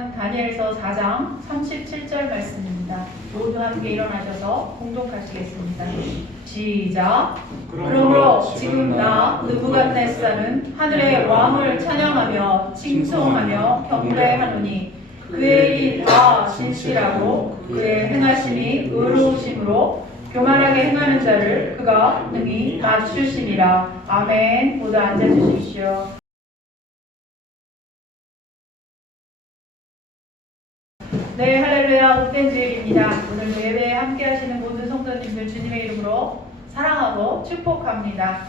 말씀은 다니엘서 4장 37절 말씀입니다. 모두 함께 일어나셔서 공독하시겠습니다. 시작. 그러므로 지금 나 느부갓네살은 하늘의 왕을 찬양하며 칭송하며 경배하노니 그의 일 다 진실하고 그의 행하심이 의로우심으로 교만하게 행하는 자를 그가 능히 낮추심이라. 아멘. 모두 앉아주십시오. 네, 할렐루야. 복된 주일입니다. 오늘도 예배에 함께 하시는 모든 성도님들 주님의 이름으로 사랑하고 축복합니다.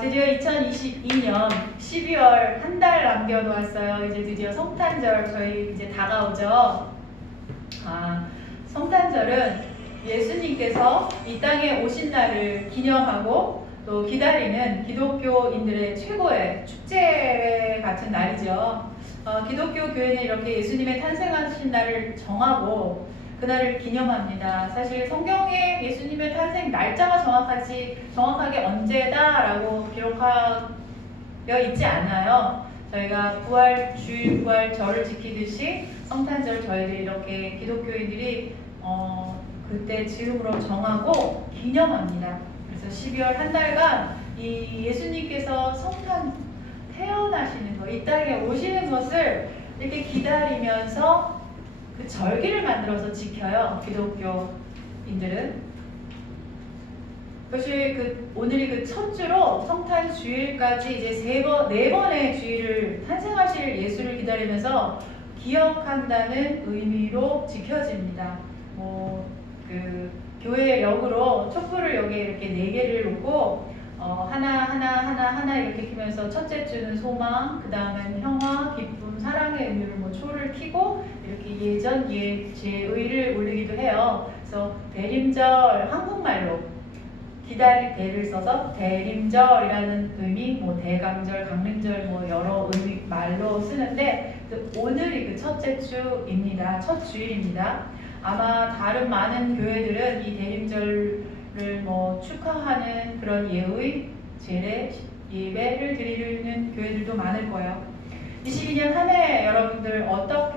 드디어 2022년 12월 한 달 남겨놓았어요. 이제 드디어 성탄절 저희 이제 다가오죠. 성탄절은 예수님께서 이 땅에 오신 날을 기념하고 또 기다리는 기독교인들의 최고의 축제 같은 날이죠. 기독교 교회는 이렇게 예수님의 탄생하신 날을 정하고 그날을 기념합니다. 사실 성경에 예수님의 탄생 날짜가 정확하게 언제다라고 기록하여 있지 않아요. 저희가 주일 부활절을 지키듯이 성탄절 저희들이 이렇게 기독교인들이 그때 즈음으로 정하고 기념합니다. 그래서 12월 한 달간 이 예수님께서 태어나시는 것, 이 땅에 오시는 것을 이렇게 기다리면서 그 절기를 만들어서 지켜요. 기독교인들은. 그것이 오늘이 그 첫 주로 성탄 주일까지 이제 네 번의 주일을 탄생하실 예수를 기다리면서 기억한다는 의미로 지켜집니다. 그 교회역으로 촛불을 여기에 이렇게 4개를 놓고 하나 이렇게 키면서 첫째 주는 소망, 그 다음엔 평화, 기쁨, 사랑의 의미로 초를 켜고 이렇게 제의를 올리기도 해요. 그래서 대림절, 한국말로 기다릴 대를 써서 대림절이라는 의미, 대강절, 강림절 여러 의미 말로 쓰는데 오늘이 그 첫째 주입니다. 첫 주일입니다. 아마 다른 많은 교회들은 이 대림절을 축하하는 그런 예배를 드리는 교회들도 많을 거예요. 22년 한 해 여러분들 어떤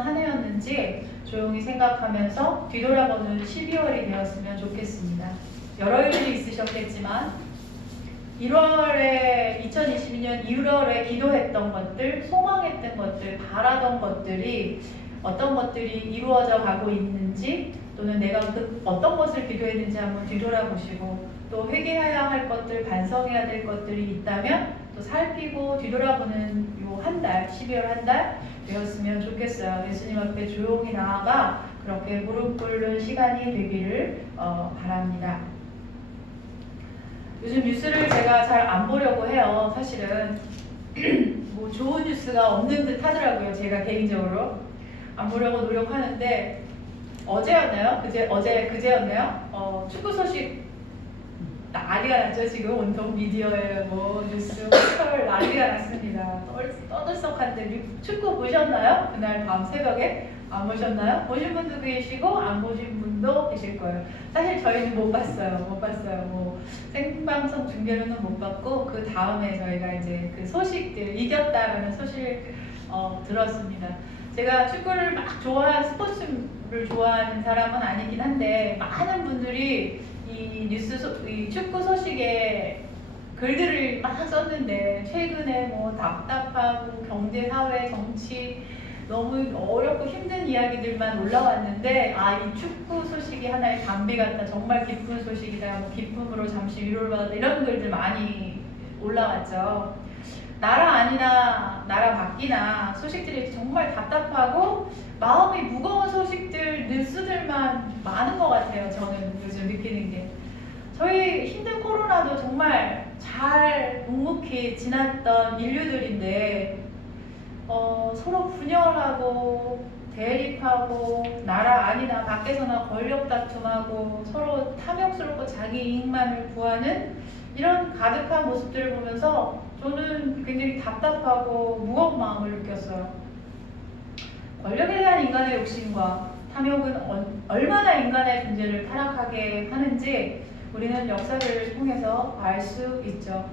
한 해였는지 조용히 생각하면서 뒤돌아보는 12월이 되었으면 좋겠습니다. 여러 일이 있으셨겠지만 2022년 1월에 기도했던 것들, 소망했던 것들, 바라던 것들이 어떤 것들이 이루어져 가고 있는지 또는 내가 어떤 것을 기도했는지 한번 뒤돌아보시고 또 회개해야 할 것들, 반성해야 될 것들이 있다면 또 살피고 뒤돌아보는 요 한 달, 12월 한 달 되었으면 좋겠어요. 예수님 앞에 조용히 나아가 그렇게 무릎 꿇는 시간이 되기를 바랍니다. 요즘 뉴스를 제가 잘 안 보려고 해요. 사실은 좋은 뉴스가 없는 듯 하더라고요. 제가 개인적으로 안 보려고 노력하는데 어제였나요? 그제였나요? 축구 소식 난리가 났죠. 지금 온통 미디어에 뉴스, 포털 난리가 났습니다. 떠들썩한데 축구 보셨나요? 그날 밤 새벽에 안 보셨나요? 보신 분도 계시고 안 보신 분도 계실 거예요. 사실 저희는 못 봤어요. 생방송 중계로는 못 봤고 그 다음에 저희가 이제 그 소식들 이겼다라는 소식 들었습니다. 제가 축구를 막 스포츠를 좋아하는 사람은 아니긴 한데 많은 분들이 이 축구 소식에 글들을 막 썼는데 최근에 답답하고 경제, 사회, 정치 너무 어렵고 힘든 이야기들만 올라왔는데 이 축구 소식이 하나의 담비 같다. 정말 기쁜 소식이다. 기쁨으로 잠시 위로를 받았다. 이런 글들 많이 올라왔죠. 나라 아니나 나라 밖이나 소식들이 정말 답답하고 마음이 무거운 소식들, 뉴스들만 많은 것 같아요. 저는 요즘 느끼는 게. 저희 힘든 코로나도 정말 잘 묵묵히 지났던 인류들인데 서로 분열하고 대립하고 나라 아니나 밖에서나 권력 다툼하고 서로 탐욕스럽고 자기 이익만을 구하는 이런 가득한 모습들을 보면서 저는 굉장히 답답하고 무거운 마음을 느꼈어요. 권력에 대한 인간의 욕심과 탐욕은 얼마나 인간의 존재를 타락하게 하는지 우리는 역사를 통해서 알 수 있죠.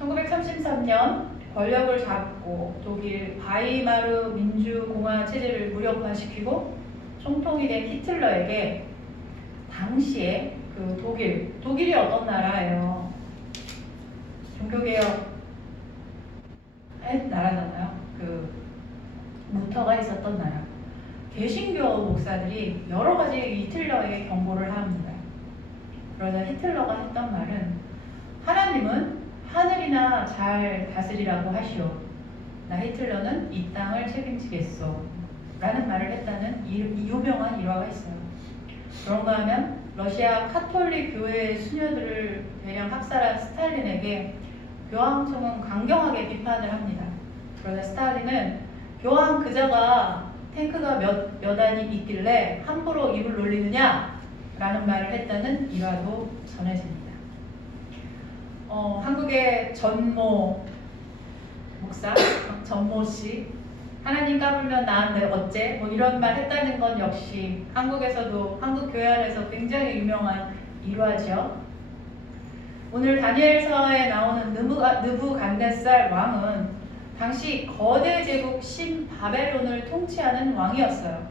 1933년 권력을 잡고 독일 바이마르 민주공화 체제를 무력화시키고 총통이 된 히틀러에게 당시에 그 독일이 어떤 나라예요? 종교개혁 나라잖아요. 그 무터가 있었던 나라. 개신교 목사들이 여러 가지 히틀러에게 경고를 합니다. 그러자 히틀러가 했던 말은 하나님은 하늘이나 잘 다스리라고 하시오. 나 히틀러는 이 땅을 책임지겠소. 라는 말을 했다는 유명한 일화가 있어요. 그런가 하면 러시아 카톨릭 교회의 수녀들을 대량 학살한 스탈린에게 교황청은 강경하게 비판을 합니다. 그러자 스탈린은 교황 그자가 탱크가 몇 안이 있길래 함부로 입을 놀리느냐? 라는 말을 했다는 일화도 전해집니다. 한국의 전모 목사, 전모 씨, 하나님 까불면 나한테 어째? 뭐 이런 말 했다는 건 역시 한국에서도 한국 교회 안에서 굉장히 유명한 일화죠. 오늘 다니엘서에 나오는 느부갓네살 왕은 당시 거대 제국 신바벨론을 통치하는 왕이었어요.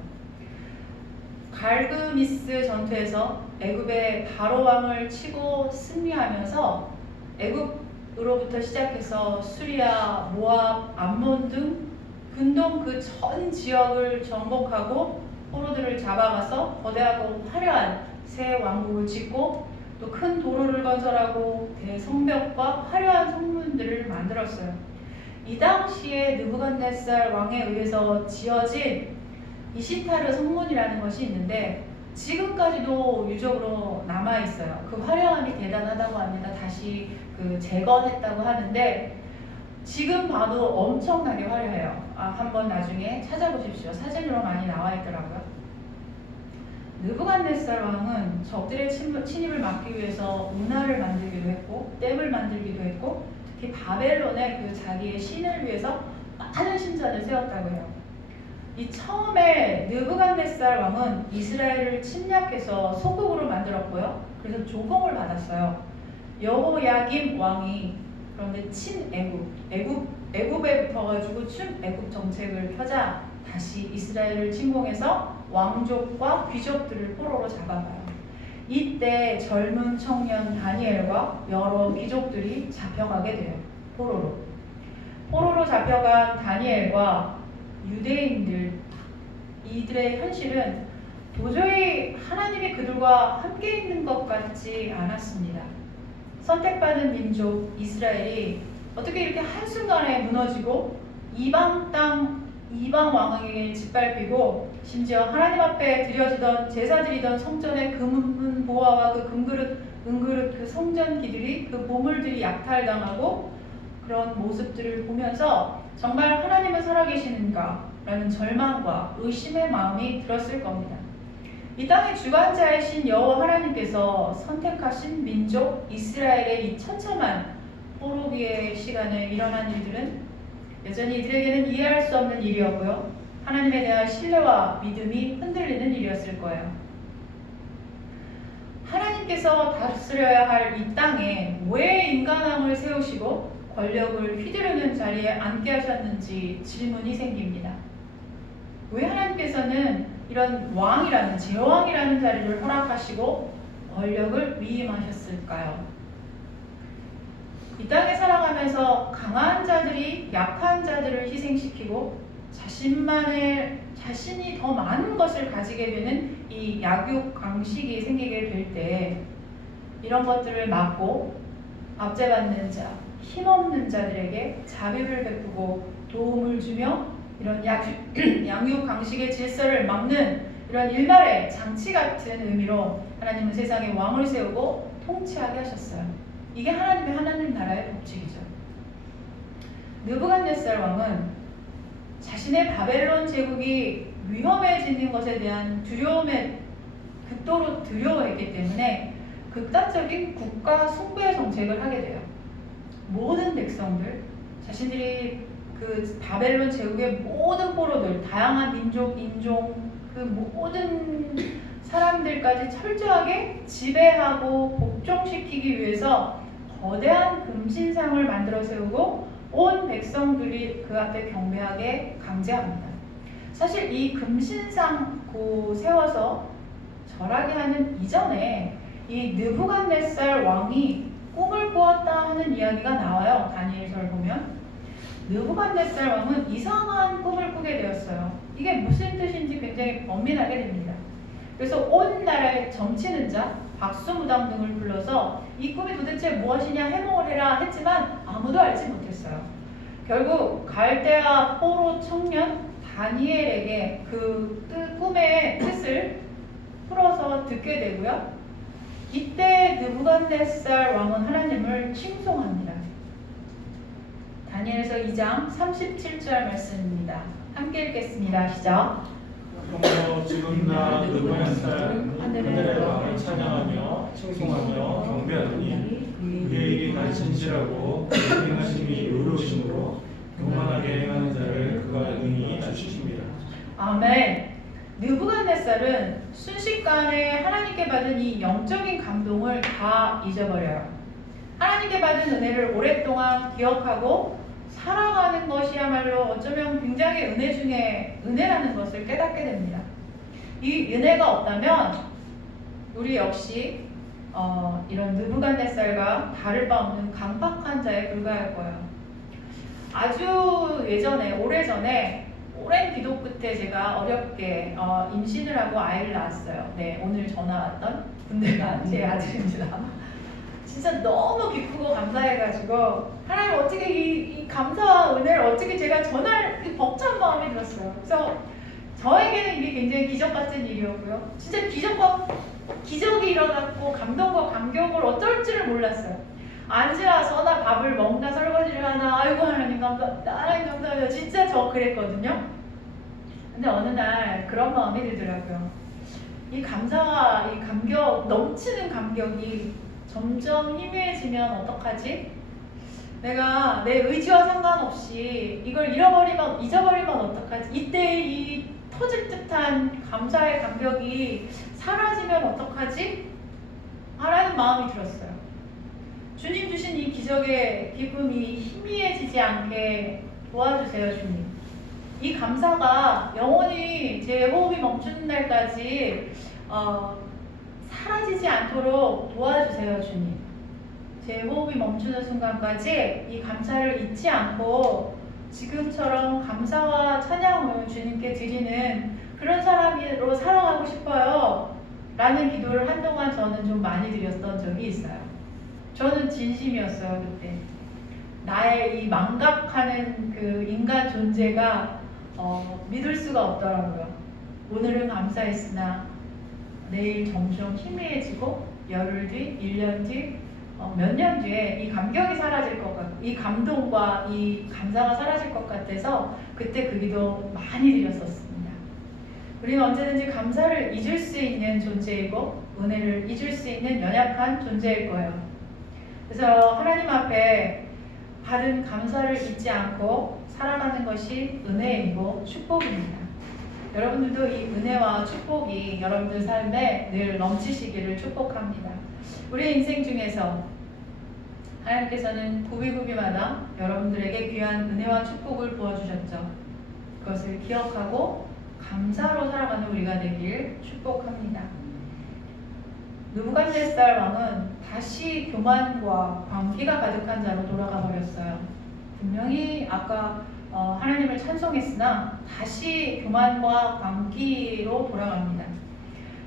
갈그미스 전투에서 애굽의 바로 왕을 치고 승리하면서 애굽으로부터 시작해서 수리아, 모압, 암몬 등 근동 그 전 지역을 정복하고 포로들을 잡아가서 거대하고 화려한 새 왕국을 짓고 또 큰 도로를 건설하고 대성벽과 화려한 성문들을 만들었어요. 이 당시에 느부갓네살 왕에 의해서 지어진 이시타르 성문이라는 것이 있는데 지금까지도 유적으로 남아있어요. 그 화려함이 대단하다고 합니다. 다시 그 재건했다고 하는데 지금 봐도 엄청나게 화려해요. 한번 나중에 찾아보십시오. 사진으로 많이 나와 있더라고요. 느부갓네살 왕은 적들의 침입을 막기 위해서 운하를 만들기도 했고 댐을 만들기도 했고 특히 바벨론의 그 자기의 신을 위해서 많은 신전을 세웠다고 해요. 이 처음에 느부갓네살 왕은 이스라엘을 침략해서 소국으로 만들었고요. 그래서 조공을 받았어요. 여호야김 왕이 그런데 애굽에 붙어가지고 친애굽 정책을 펴자 다시 이스라엘을 침공해서 왕족과 귀족들을 포로로 잡아가요. 이때 젊은 청년 다니엘과 여러 귀족들이 잡혀가게 돼요. 포로로 잡혀간 다니엘과 유대인들 이들의 현실은 도저히 하나님이 그들과 함께 있는 것 같지 않았습니다. 선택받은 민족 이스라엘이 어떻게 이렇게 한순간에 무너지고 이방 왕에게 짓밟히고 심지어 하나님 앞에 드려지던 제사드리던 성전의 금은 보화와 그 은그릇 그 성전기들이 그 보물들이 약탈당하고 그런 모습들을 보면서 정말 하나님은 살아계시는가? 라는 절망과 의심의 마음이 들었을 겁니다. 이 땅의 주관자이신 여호와 하나님께서 선택하신 민족 이스라엘의 이 처참한 포로기의 시간에 일어난 일들은 여전히 이들에게는 이해할 수 없는 일이었고요. 하나님에 대한 신뢰와 믿음이 흔들리는 일이었을 거예요. 하나님께서 다스려야 할 이 땅에 왜 인간왕을 세우시고 권력을 휘두르는 자리에 앉게 하셨는지 질문이 생깁니다. 왜 하나님께서는 이런 왕이라는 제왕이라는 자리를 허락하시고 권력을 위임하셨을까요? 이 땅에 살아가면서 강한 자들이 약한 자들을 희생시키고 자신이 더 많은 것을 가지게 되는 이 약육 강식이 생기게 될 때 이런 것들을 막고 압제받는 자, 힘없는 자들에게 자비를 베푸고 도움을 주며 이런 양육 강식의 질서를 막는 이런 일말의 장치 같은 의미로 하나님은 세상에 왕을 세우고 통치하게 하셨어요. 이게 하나님 나라의 법칙이죠. 느부갓네살 왕은 자신의 바벨론 제국이 위험해지는 것에 대한 두려움에 극도로 두려워했기 때문에 극단적인 국가 숭배 정책을 하게 돼요. 모든 백성들, 자신들이 그 바벨론 제국의 모든 포로들, 다양한 민족, 인종, 그 모든 사람들까지 철저하게 지배하고 복종시키기 위해서 거대한 금신상을 만들어 세우고 온 백성들이 그 앞에 경배하게 강제합니다. 사실 이 금신상 세워서 절하게 하는 이전에 이 느부갓네살 왕이 꿈을 꾸었다 하는 이야기가 나와요. 다니엘서를 보면 느부갓네살 왕은 이상한 꿈을 꾸게 되었어요. 이게 무슨 뜻인지 굉장히 번민하게 됩니다. 그래서 온 나라의 점치는 자, 박수무당 등을 불러서 이 꿈이 도대체 무엇이냐 해몽을 해라 했지만 아무도 알지 못했어요. 결국 갈대아 포로 청년 다니엘에게 그 꿈의 뜻을 풀어서 듣게 되고요. 이때 느부갓네살 왕은 하나님을 칭송합니다. 다니엘서 2장 37절 말씀입니다. 함께 읽겠습니다. 시작. 그러므로 지금 나 느부갓네살 하늘의 왕을 찬양하며 칭송하며 경배하더니 그의 일이 다 진실하고 그의 행하심이 의로우심으로 교만하게 행하는 자를 그가 능히 낮추십니다. 아멘. 느부갓네살은 순식간에 하나님께 받은 이 영적인 감동을 다 잊어버려요. 하나님께 받은 은혜를 오랫동안 기억하고 살아가는 것이야말로 어쩌면 굉장히 은혜 중에 은혜라는 것을 깨닫게 됩니다. 이 은혜가 없다면 우리 역시 이런 느부갓네살과 다를 바 없는 강팍한 자에 불과할 거예요. 아주 예전에 오래전에 오랜 기도 끝에 제가 어렵게 임신을 하고 아이를 낳았어요. 네, 오늘 전화 왔던 군대가 제 아들입니다. 진짜 너무 기쁘고 감사해가지고 하나님 어떻게 이 감사와 은혜를 어떻게 제가 전할 벅찬 마음이 들었어요. 그래서 저에게는 이게 굉장히 기적 같은 일이었고요. 진짜 기적이 일어났고 감동과 감격을 어떨지를 몰랐어요. 앉으나 서나 밥을 먹나 설거지를 하나 아이고 하나님 감사합니다. 진짜 저 그랬거든요. 근데 어느 날 그런 마음이 들더라고요. 이 감사와 이 감격, 넘치는 감격이 점점 희미해지면 어떡하지? 내가 내 의지와 상관없이 이걸 잊어버리면 어떡하지? 이때 이 터질 듯한 감사의 감격이 사라지면 어떡하지? 라는 마음이 들었어요. 주님 주신 이 기적의 기쁨이 희미해지지 않게 도와주세요, 주님. 이 감사가 영원히 제 호흡이 멈추는 날까지 사라지지 않도록 도와주세요, 주님. 제 호흡이 멈추는 순간까지 이 감사를 잊지 않고 지금처럼 감사와 찬양을 주님께 드리는 그런 사람으로 살아가고 싶어요. 라는 기도를 한동안 저는 좀 많이 드렸던 적이 있어요. 저는 진심이었어요, 그때. 나의 이 망각하는 그 인간 존재가 믿을 수가 없더라고요. 오늘은 감사했으나 내일 점점 희미해지고 열흘 뒤, 1년 뒤, 몇 년 뒤에 이 감격이 사라질 것 같고 이 감동과 이 감사가 사라질 것 같아서 그때 그 기도 많이 드렸었습니다. 우리는 언제든지 감사를 잊을 수 있는 존재이고 은혜를 잊을 수 있는 연약한 존재일 거예요. 그래서 하나님 앞에 받은 감사를 잊지 않고 살아가는 것이 은혜이고 축복입니다. 여러분들도 이 은혜와 축복이 여러분들 삶에 늘 넘치시기를 축복합니다. 우리 인생 중에서 하나님께서는 구비구비마다 여러분들에게 귀한 은혜와 축복을 부어주셨죠. 그것을 기억하고 감사로 살아가는 우리가 되길 축복합니다. 느부갓네살 왕은 다시 교만과 광기가 가득한 자로 돌아가 버렸어요. 분명히 아까 하나님을 찬송했으나 다시 교만과 광기로 돌아갑니다.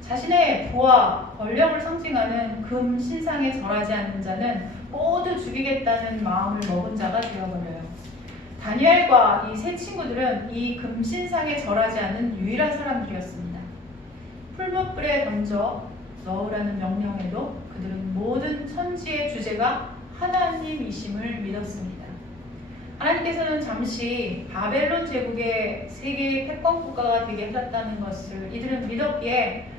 자신의 부와 권력을 상징하는 금 신상에 절하지 않는 자는 모두 죽이겠다는 마음을 먹은 자가 되어버려요. 다니엘과 이 세 친구들은 이 금 신상에 절하지 않는 유일한 사람들이었습니다. 풀무불에 던져 넣으라는 명령에도 그들은 모든 천지의 주제가 하나님이심을 믿었습니다. 하나님께서는 잠시 바벨론 제국의 세계의 패권 국가가 되게 하셨다는 것을 이들은 믿었기에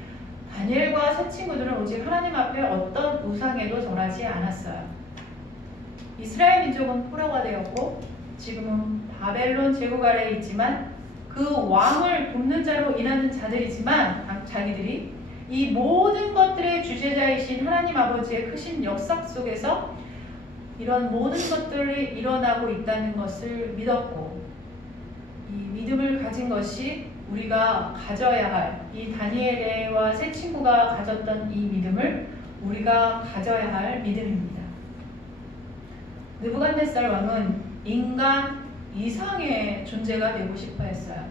다니엘과 세 친구들은 오직 하나님 앞에 어떤 우상에도 절하지 않았어요. 이스라엘 민족은 포로가 되었고 지금은 바벨론 제국 아래에 있지만 그 왕을 돕는 자로 일하는 자들이지만 자기들이 이 모든 것들의 주재자이신 하나님 아버지의 크신 역사 속에서 이런 모든 것들이 일어나고 있다는 것을 믿었고, 이 믿음을 가진 것이 우리가 가져야 할, 이 다니엘과 세 친구가 가졌던 이 믿음을 우리가 가져야 할 믿음입니다. 느부갓네살 왕은 인간 이상의 존재가 되고 싶어 했어요.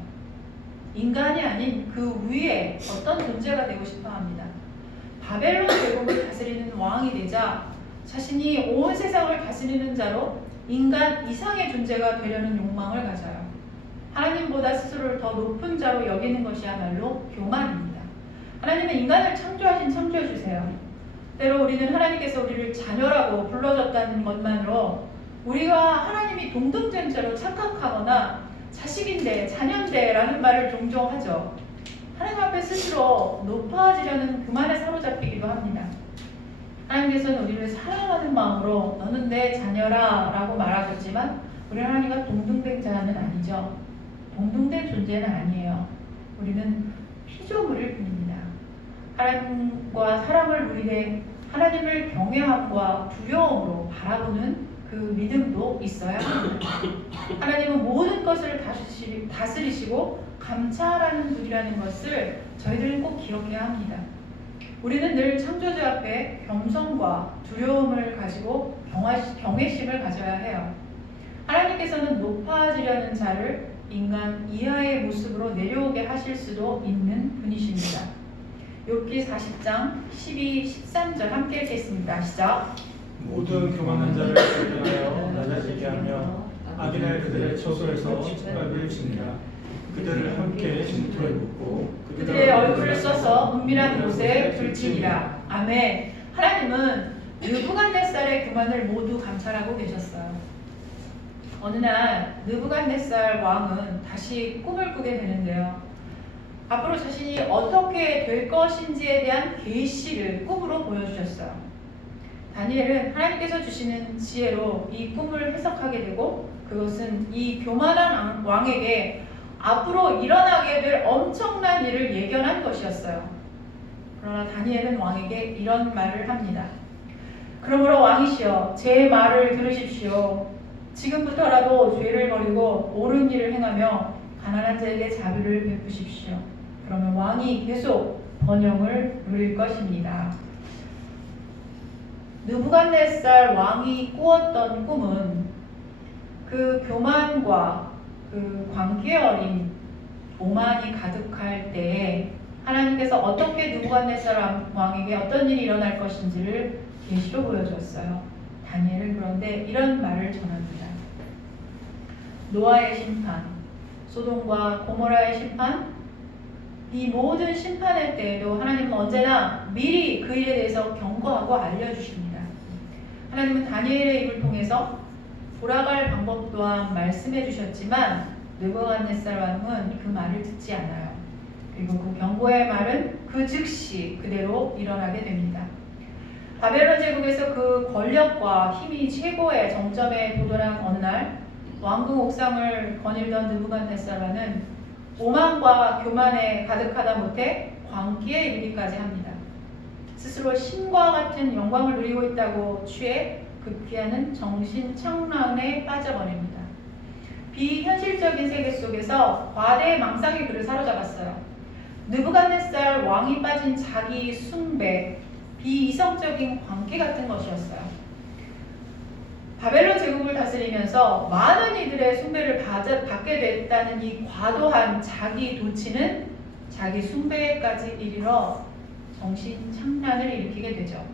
인간이 아닌 그 위에 어떤 존재가 되고 싶어 합니다. 바벨론 제국을 다스리는 왕이 되자 자신이 온 세상을 다스리는 자로 인간 이상의 존재가 되려는 욕망을 가져요. 하나님보다 스스로를 더 높은 자로 여기는 것이야말로 교만입니다. 하나님은 인간을 창조하신 창조주세요. 때로 우리는 하나님께서 우리를 자녀라고 불러줬다는 것만으로 우리가 하나님이 동등전자로 착각하거나 자식인데 자녀인데 라는 말을 종종 하죠. 하나님 앞에 스스로 높아지려는 그만에 사로잡히기도 합니다. 하나님께서는 우리를 사랑하는 마음으로 너는 내 자녀라 라고 말하셨지만 우리 하나님과 동등된 자는 아니죠. 동등된 존재는 아니에요. 우리는 피조물일 뿐입니다. 하나님과 사랑을 누리되 하나님을 경외함과 두려움으로 바라보는 그 믿음도 있어야 합니다. 하나님은 모든 것을 다스리시고 감찰하는 분이라는 것을 저희들은 꼭 기억해야 합니다. 우리는 늘 창조주 앞에 겸손과 두려움을 가지고 경외심을 가져야 해요. 하나님께서는 높아지려는 자를 인간 이하의 모습으로 내려오게 하실 수도 있는 분이십니다. 욥기 40장 12, 13절 함께 읽겠습니다. 시작. 모든 교만한 자를 발견하여 낮아지게 하며 악인을 그들의 처소에서 짓밟을 지니라. 그들을 함께 진토에 묻고 그들의 얼굴을 써서 은밀한 곳에 둘지니라. 아멘. 하나님은 느부갓네살의 교만을 모두 감찰하고 계셨어요. 어느 날 느부갓네살 왕은 다시 꿈을 꾸게 되는데요. 앞으로 자신이 어떻게 될 것인지에 대한 계시를 꿈으로 보여주셨어요. 다니엘은 하나님께서 주시는 지혜로 이 꿈을 해석하게 되고 그것은 이 교만한 왕에게 앞으로 일어나게 될 엄청난 일을 예견한 것이었어요. 그러나 다니엘은 왕에게 이런 말을 합니다. 그러므로 왕이시여 제 말을 들으십시오. 지금부터라도 죄를 버리고 옳은 일을 행하며 가난한 자에게 자비를 베푸십시오. 그러면 왕이 계속 번영을 누릴 것입니다. 느부갓네살 왕이 꾸었던 꿈은 그 교만과 그 광기 어린 오만이 가득할 때에 하나님께서 어떻게 느부갓네살 왕에게 어떤 일이 일어날 것인지를 계시로 보여줬어요. 다니엘은 그런데 이런 말을 전합니다. 노아의 심판, 소돔과 고모라의 심판, 이 모든 심판의 때에도 하나님은 언제나 미리 그 일에 대해서 경고하고 알려주십니다. 하나님은 다니엘의 입을 통해서 돌아갈 방법 또한 말씀해 주셨지만 느부갓네살 왕은 그 말을 듣지 않아요. 그리고 그 경고의 말은 그 즉시 그대로 일어나게 됩니다. 바벨론 제국에서 그 권력과 힘이 최고의 정점에 도달한 어느 날 왕궁 옥상을 거닐던 느부갓네살 왕은 오만과 교만에 가득하다 못해 광기에 이르기까지 합니다. 스스로 신과 같은 영광을 누리고 있다고 취해 급기야는 정신착란에 빠져버립니다. 비현실적인 세계 속에서 과대의 망상이 그를 사로잡았어요. 느부갓네살 왕이 빠진 자기 숭배, 비이성적인 광기 같은 것이었어요. 바벨론 제국을 다스리면서 많은 이들의 숭배를 받게 됐다는 이 과도한 자기 도취는 자기 숭배까지 이르러 정신착란을 일으키게 되죠.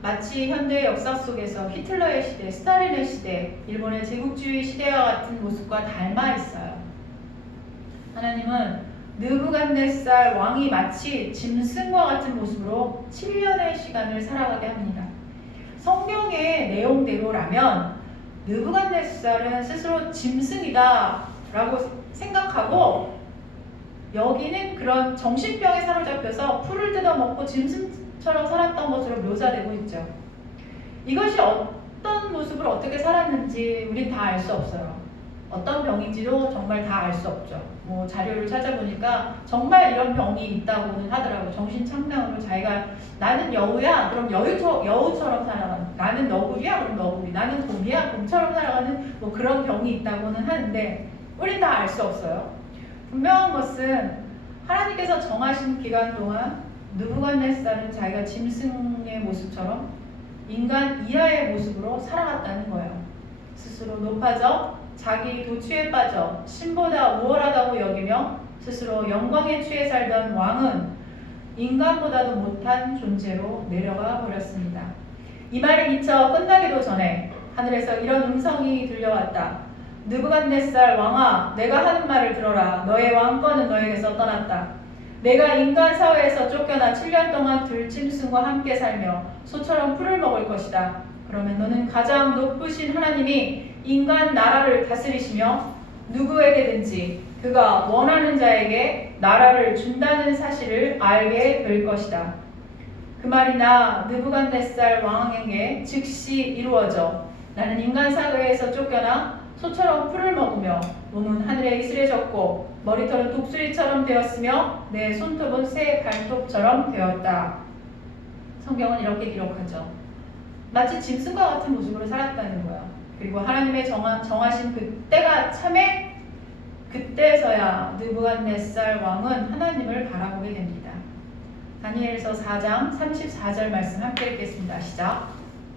마치 현대 역사 속에서 히틀러의 시대, 스탈린의 시대, 일본의 제국주의 시대와 같은 모습과 닮아 있어요. 하나님은 느부갓네살 왕이 마치 짐승과 같은 모습으로 7년의 시간을 살아가게 합니다. 성경의 내용대로라면 느부갓네살은 스스로 짐승이다 라고 생각하고 여기는 그런 정신병에 사로잡혀서 풀을 뜯어먹고 짐승처럼 살았던 것으로 묘사되고 있죠. 이것이 어떤 모습으로 어떻게 살았는지 우린 다 알 수 없어요. 어떤 병인지도 정말 다 알 수 없죠. 뭐 자료를 찾아보니까 정말 이런 병이 있다고는 하더라고요. 정신착량으로 자기가 나는 여우야? 그럼 여우처럼 살아가는, 나는 너구리야? 그럼 너구리, 나는 곰이야? 곰처럼 살아가는 뭐 그런 병이 있다고는 하는데 우린 다 알 수 없어요. 분명한 것은 하나님께서 정하신 기간 동안 느부갓네살은 자기가 짐승의 모습처럼 인간 이하의 모습으로 살아갔다는 거예요. 스스로 높아져 자기 도취에 빠져 신보다 우월하다고 여기며 스스로 영광에 취해 살던 왕은 인간보다도 못한 존재로 내려가 버렸습니다. 이 말이 미처 끝나기도 전에 하늘에서 이런 음성이 들려왔다. 느부갓네살 왕아, 내가 하는 말을 들어라. 너의 왕권은 너에게서 떠났다. 내가 인간 사회에서 쫓겨나 7년 동안 들짐승과 함께 살며 소처럼 풀을 먹을 것이다. 그러면 너는 가장 높으신 하나님이 인간 나라를 다스리시며 누구에게든지 그가 원하는 자에게 나라를 준다는 사실을 알게 될 것이다. 그 말이 나 느부갓네살 왕에게 즉시 이루어져 나는 인간 사회에서 쫓겨나 소처럼 풀을 먹으며 몸은 하늘에 이슬해졌고 머리털은 독수리처럼 되었으며 내 손톱은 새 발톱처럼 되었다. 성경은 이렇게 기록하죠. 마치 짐승과 같은 모습으로 살았다는 거야. 그리고 하나님의 정하신 그때가 참에 그때서야 느부갓네살 왕은 하나님을 바라보게 됩니다. 다니엘서 4장 34절 말씀 함께 읽겠습니다. 시작.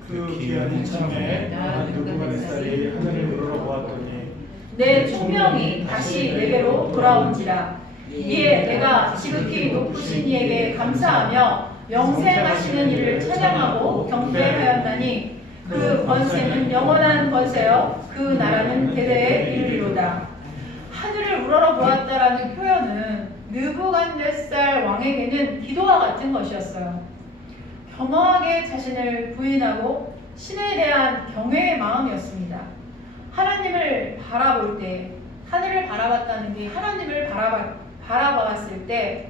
그 귀한 참에 나 느부갓네살이 하늘을 우러러보았더니 내 총명이 다시 내게로 돌아온지라. 이에 내가 지극히 높으신 이에게 감사하며 영생하시는 이를 찬양하고 경배하였나니 그 권세는 영원한 권세여 그 나라는 대대에 이르리로다. 하늘을 우러러보았다라는 표현은 느부갓네살 왕에게는 기도와 같은 것이었어요. 겸허하게 자신을 부인하고 신에 대한 경외의 마음이었습니다. 하나님을 바라볼 때, 하늘을 바라봤다는 게 하나님을 바라봤을 때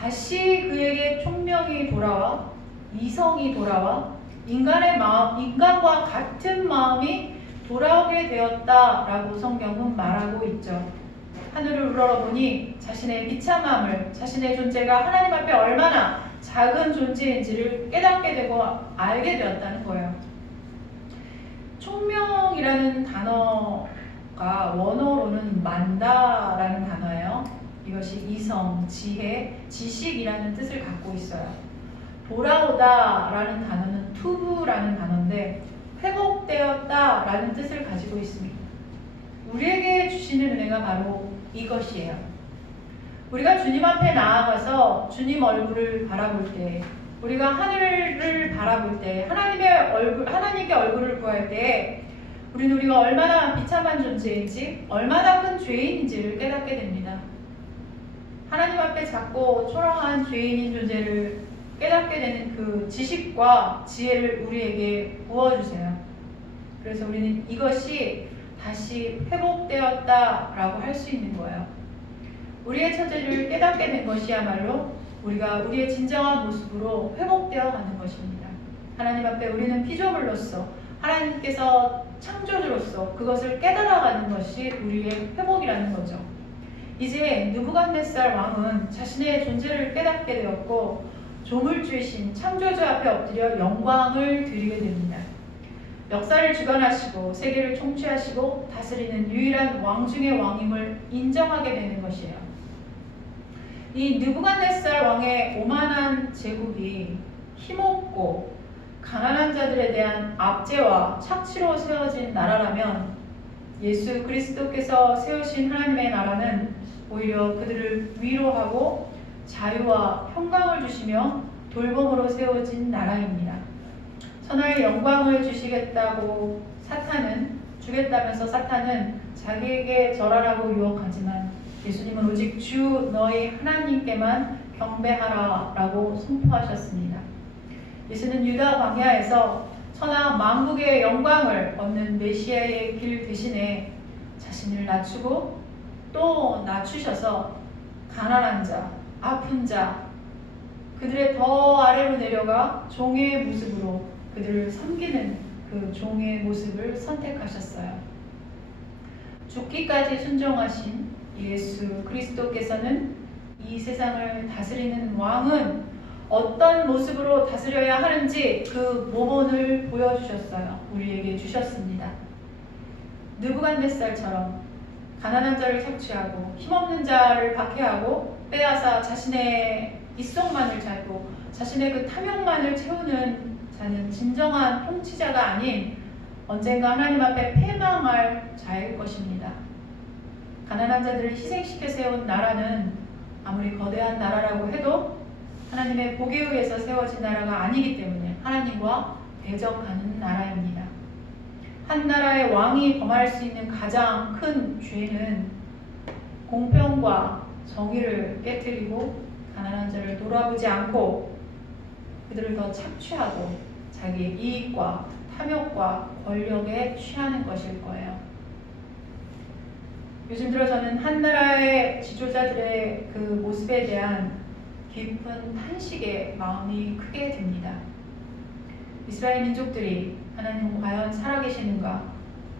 다시 그에게 총명이 돌아와 이성이 돌아와 인간의 마음, 인간과 같은 마음이 돌아오게 되었다라고 성경은 말하고 있죠. 하늘을 우러러보니 자신의 비참함을, 자신의 존재가 하나님 앞에 얼마나 작은 존재인지를 깨닫게 되고 알게 되었다는 거예요. 총명이라는 단어가 원어로는 만다라는 단어예요. 이것이 이성, 지혜, 지식이라는 뜻을 갖고 있어요. 돌아오다라는 단어는 투부라는 단어인데 회복되었다라는 뜻을 가지고 있습니다. 우리에게 주시는 은혜가 바로 이것이에요. 우리가 주님 앞에 나아가서 주님 얼굴을 바라볼 때, 우리가 하늘을 바라볼 때, 하나님께 얼굴을 구할 때, 우리가 얼마나 비참한 존재인지, 얼마나 큰 죄인인지를 깨닫게 됩니다. 하나님 앞에 작고 초라한 죄인인 존재를 깨닫게 되는 그 지식과 지혜를 우리에게 부어주세요. 그래서 우리는 이것이 다시 회복되었다라고 할 수 있는 거예요. 우리의 처지를 깨닫게 된 것이야말로 우리가 우리의 진정한 모습으로 회복되어 가는 것입니다. 하나님 앞에 우리는 피조물로서 하나님께서 창조주로서 그것을 깨달아가는 것이 우리의 회복이라는 거죠. 이제 느부갓네살 왕은 자신의 존재를 깨닫게 되었고 조물주이신 창조주 앞에 엎드려 영광을 드리게 됩니다. 역사를 주관하시고 세계를 통치하시고 다스리는 유일한 왕 중의 왕임을 인정하게 되는 것이에요. 이 느부갓네살 왕의 오만한 제국이 힘없고 가난한 자들에 대한 압제와 착취로 세워진 나라라면 예수 그리스도께서 세우신 하나님의 나라는 오히려 그들을 위로하고 자유와 평강을 주시며 돌봄으로 세워진 나라입니다. 천하의 영광을 주시겠다고 주겠다면서 사탄은 자기에게 절하라고 유혹하지만 예수님은 오직 주 너희 하나님께만 경배하라 라고 선포하셨습니다. 예수는 유다 광야에서 천하 만국의 영광을 얻는 메시아의 길 대신에 자신을 낮추고 또 낮추셔서 가난한 자, 아픈 자, 그들의 더 아래로 내려가 종의 모습으로 그들을 섬기는 그 종의 모습을 선택하셨어요. 죽기까지 순종하신 예수 그리스도께서는 이 세상을 다스리는 왕은 어떤 모습으로 다스려야 하는지 그 모본을 보여주셨어요. 우리에게 주셨습니다. 느부갓네살처럼 가난한 자를 착취하고 힘없는 자를 박해하고 빼앗아 자신의 입속만을 차고 자신의 그 탐욕만을 채우는 자는 진정한 통치자가 아닌 언젠가 하나님 앞에 패망할 자일 것입니다. 가난한 자들을 희생시켜 세운 나라는 아무리 거대한 나라라고 해도 하나님의 복에 의해서 세워진 나라가 아니기 때문에 하나님과 대적하는 나라입니다. 한 나라의 왕이 범할 수 있는 가장 큰 죄는 공평과 정의를 깨뜨리고 가난한 자를 돌아보지 않고 그들을 더 착취하고 자기의 이익과 탐욕과 권력에 취하는 것일 거예요. 요즘 들어 저는 한 나라의 지도자들의 그 모습에 대한 깊은 탄식의 마음이 크게 듭니다. 이스라엘 민족들이 하나님 과연 살아계시는가?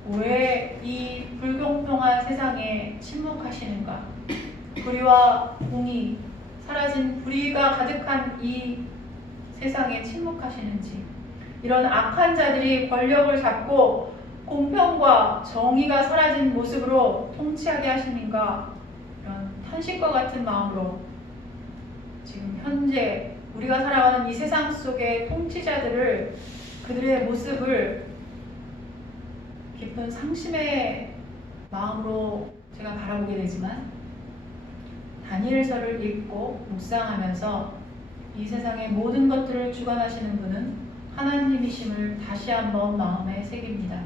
왜 이 불공평한 세상에 침묵하시는가? 불의와 공의, 사라진 불의가 가득한 이 세상에 침묵하시는지, 이런 악한 자들이 권력을 잡고 공평과 정의가 사라진 모습으로 통치하게 하시는가? 이런 탄식과 같은 마음으로 지금 현재 우리가 살아가는 이 세상 속의 통치자들을, 그들의 모습을 깊은 상심의 마음으로 제가 바라보게 되지만, 다니엘서를 읽고 묵상하면서 이 세상의 모든 것들을 주관하시는 분은 하나님이심을 다시 한번 마음에 새깁니다.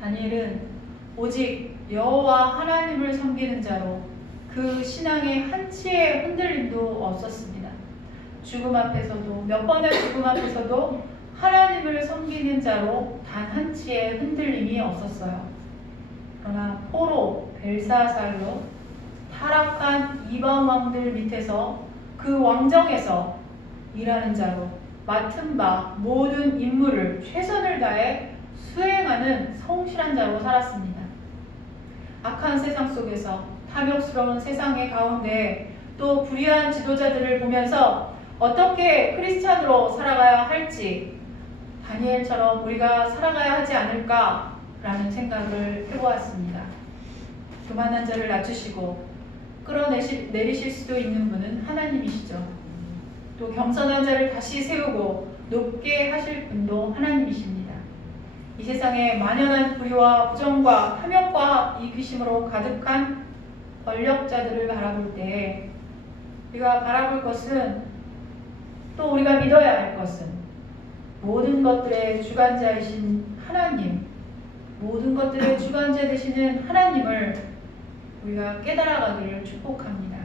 다니엘은 오직 여호와 하나님을 섬기는 자로 그 신앙의 한치의 흔들림도 없었습니다. 죽음 앞에서도, 몇 번의 죽음 앞에서도 하나님을 섬기는 자로 단 한치의 흔들림이 없었어요. 그러나 포로, 벨사살로 타락한 이방 왕들 밑에서 그 왕정에서 일하는 자로 맡은 바 모든 임무를 최선을 다해 수행하는 성실한 자로 살았습니다. 악한 세상 속에서, 탐욕스러운 세상의 가운데 또 불의한 지도자들을 보면서 어떻게 크리스찬으로 살아가야 할지 다니엘처럼 우리가 살아가야 하지 않을까라는 생각을 해보았습니다. 교만한 자를 낮추시고 끌어내리실 수도 있는 분은 하나님이시죠. 또 겸손한 자를 다시 세우고 높게 하실 분도 하나님이십니다. 이 세상에 만연한 불의와 부정과 탐욕과 이기심으로 가득한 권력자들을 바라볼 때 우리가 바라볼 것은, 또 우리가 믿어야 할 것은 모든 것들의 주관자이신 하나님, 모든 것들의 주관자 되시는 하나님을 우리가 깨달아가기를 축복합니다.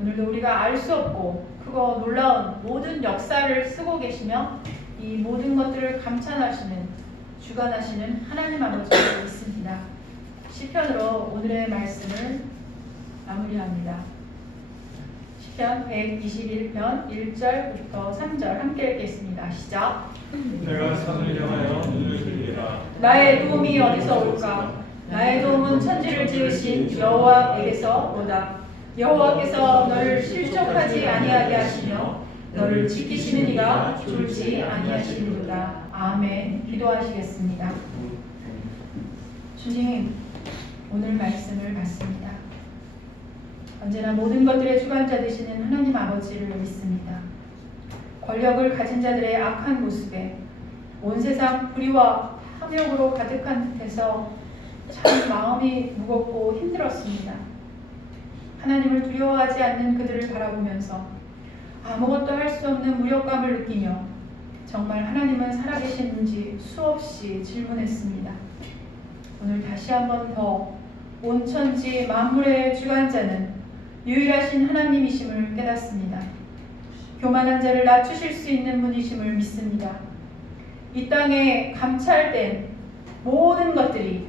오늘도 우리가 알 수 없고 크고 놀라운 모든 역사를 쓰고 계시며 이 모든 것들을 감찰하시는, 주관하시는 하나님 아버지를 믿습니다. 시편으로 오늘의 말씀을 마무리합니다. 시편 121편 1절부터 3절 함께 읽겠습니다. 시작. 내가 산을 향하여 눈을 들리라. 나의 도움이 어디서 올까? 나의 도움은 천지를 지으신 여호와에게서 오다. 여호와께서 너를 실족하지 아니하게 하시며 너를 지키시는 이가 졸지 아니하시리로다. 아멘. 기도하시겠습니다. 주님, 오늘 말씀을 받습니다. 언제나 모든 것들의 주관자 되시는 하나님 아버지를 믿습니다. 권력을 가진 자들의 악한 모습에 온 세상 불의와 탐욕으로 가득한 듯해서 참 마음이 무겁고 힘들었습니다. 하나님을 두려워하지 않는 그들을 바라보면서 아무것도 할 수 없는 무력감을 느끼며 정말 하나님은 살아계시는지 수없이 질문했습니다. 오늘 다시 한 번 더 온천지 만물의 주관자는 유일하신 하나님이심을 깨닫습니다. 교만한 자를 낮추실 수 있는 분이심을 믿습니다. 이 땅에 감찰된 모든 것들이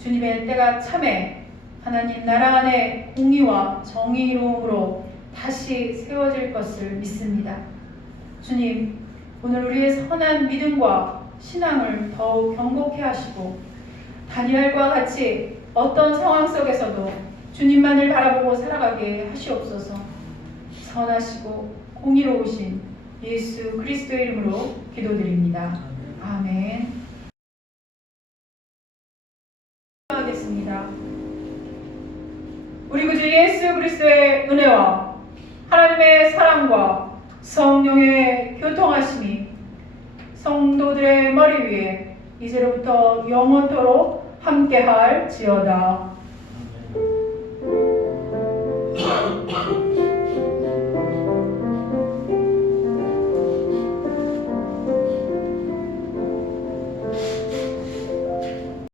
주님의 때가 참에 하나님 나라 안에 공의와 정의로움으로 다시 세워질 것을 믿습니다. 주님, 오늘 우리의 선한 믿음과 신앙을 더욱 견고케 하시고 다니엘과 같이 어떤 상황 속에서도 주님만을 바라보고 살아가게 하시옵소서. 선하시고 공의로우신 예수 그리스도의 이름으로 기도드립니다. 아멘. 하겠습니다. 우리 구주 예수 그리스도의 은혜와 하나님의 사랑과 성령의 교통하심이 성도들의 머리 위에 이제로부터 영원토록 함께할지어다.